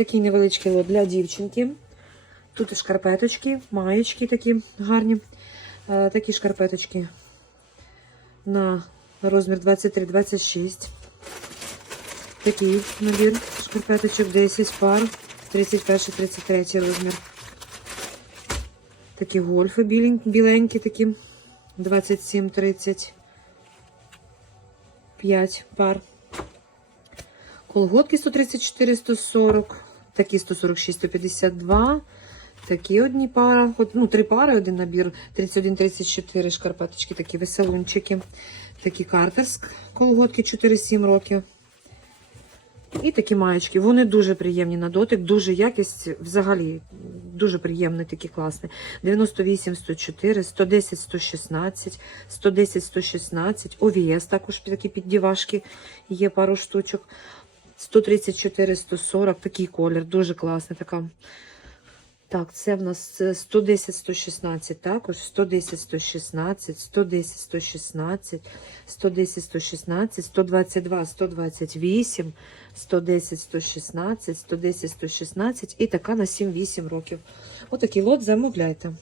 Такий невеличкий лот для дівчинки. Тут шкарпеточки, маєчки такі гарні. Е, такі шкарпеточки на розмір 23-26. Такий набір шкарпеточок 10 пар, 31-33 розмір. Такі гольфи білень- біленькі такі, 27-30. 5 пар. Колготки 134, 140, такі 146, 152. Такі одні пара, ну, три пари, один набір, 31, 34 шкарпеточки, такі веселунчики. Такі картерск, колготки 4-7 років. І такі маєчки. Вони дуже приємні на дотик, дуже якість, взагалі, дуже приємний, такі класні. 98, 104, 110, 116, 110, 116. ОВС також такі піддівашки, є пару штучок. 134, 140, такий колір, дуже класний. Така. Так, це в нас е, 110, 116 також, 110, 116, 110, 116, 110, 116, 122, 128, 110, 116, 110, 116 і така на 7-8 років. Отакий лот замовляйте.